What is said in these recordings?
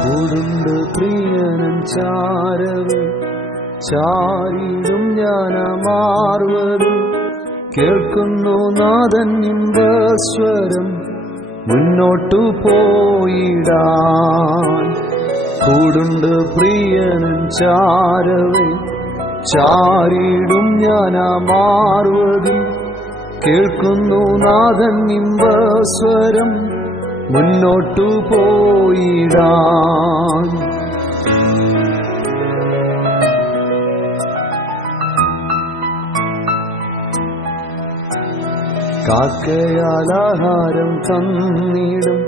കൂടുണ്ട് പ്രിയനൻ ചാരവ് ചാരിടും ജ്ഞാനമാർവതും കേൾക്കുന്നു നാഥൻ ഇമ്പസ്വരം മുന്നോട്ടു പോയിടാൻ. കൂടുണ്ട് പ്രിയനൻ ചാരവ് ചാരിടും ജ്ഞാനമാർവതും കേൾക്കുന്നു നാഥൻ ഇമ്പസ്വരം മുന്നോട്ടു പോയിടാൻ. കാക്കയാൽ ആഹാരം തന്നിടും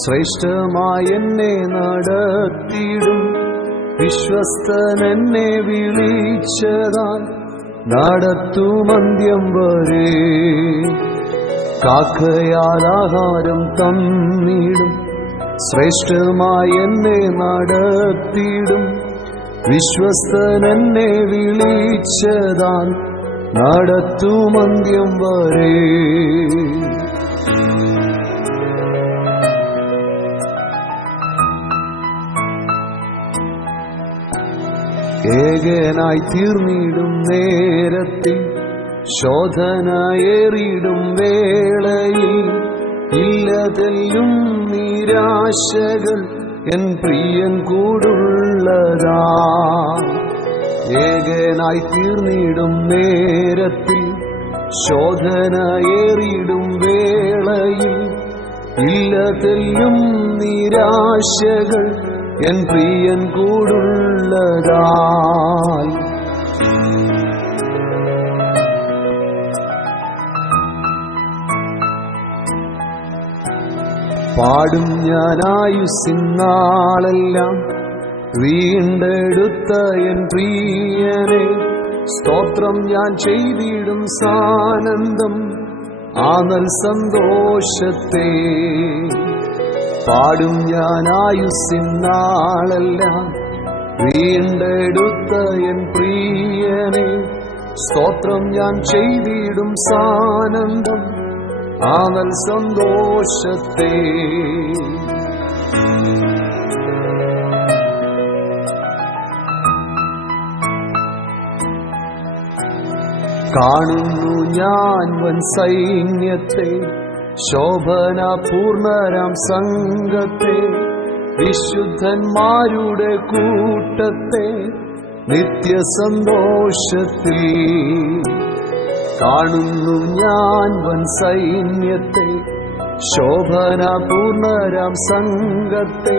ശ്രേഷ്ഠമായി എന്നെ നടത്തിയിടും വിശ്വസ്തൻ എന്നെ വിളിച്ചതാൽ നടത്തുമന്ത്യം വരെ. കാക്കയാൽ ആഹാരം തന്നിടും ശ്രേഷ്ഠമായി എന്നെ നടത്തിയിടും വിശ്വസ്തൻ എന്നെ വിളിച്ചതാൽ നടത്തുമന്ത്യം വരെ. ഏകനായി തീർന്നിടും നേരത്തിൽ ശോധനയേറിടും വേളയിൽ ഇല്ലതെല്ലും നിരാശകൾ എൻ പ്രിയൻ കൂടുള്ളതാ. ഏകനായി തീർന്നിടും നേരത്തിൽ ശോധനയേറിടും വേളയിൽ ഇല്ലതെല്ലും നിരാശകൾ എൻ പ്രിയൻ കൂടുള്ളതാൽ. പാടും ഞാൻ ആയുസ്സിൻ നാളെല്ലാം വീണ്ടെടുത്ത എൻ പ്രിയനെ സ്തോത്രം ഞാൻ ചെയ്തിടും സാനന്ദം ആ നൽ സന്തോഷത്തെ. പാടും ഞാൻ ആയുസ്സിൻ നാളെല്ലാം വീണ്ടെടുത്ത എൻ പ്രിയനെ സ്തോത്രം ഞാൻ ചെയ്തിടും സാനന്ദം ആ നൽ സന്തോഷത്തെ. കാണുന്നു ഞാൻ വൻ സൈന്യത്തെ ശോഭന പൂർണ്ണരാം സംഘത്തെ വിശുദ്ധന്മാരുടെ കൂട്ടത്തെ നിത്യസന്തോഷത്തിൽ. കാണുന്നു ഞാൻ വൻ സൈന്യത്തെ ശോഭന പൂർണ്ണരാം സംഘത്തെ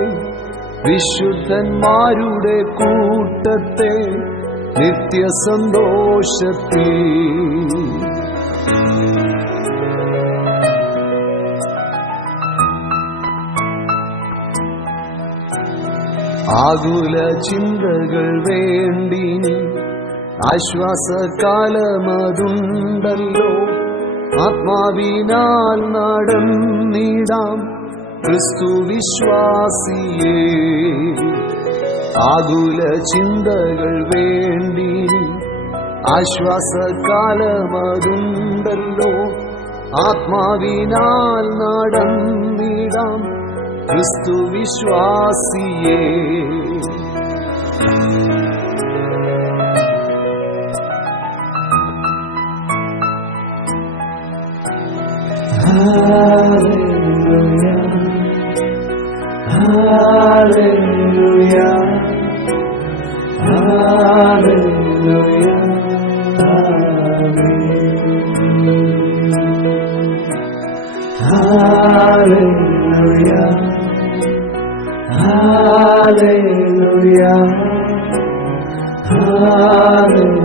വിശുദ്ധന്മാരുടെ കൂട്ടത്തെ നിത്യസന്തോഷത്തിൽ. ആകുല ചിന്തകൾ വേണ്ടിനി ആശ്വാസകാലമതുണ്ടല്ലോ. ആത്മാവിനാൽ നടന്നിടാം ക്രിസ്തു വിശ്വാസിയേ. ആകുല ചിന്തകൾ വേണ്ടിനി ആശ്വാസകാലമതുണ്ടല്ലോ. ആത്മാവിനാൽ നടന്നിടാം ക്രിസ്തു വിശ്വാസിയേ. Hallelujah, Hallelujah, Hallelujah, Hallelujah, Hallelujah, Hallelujah.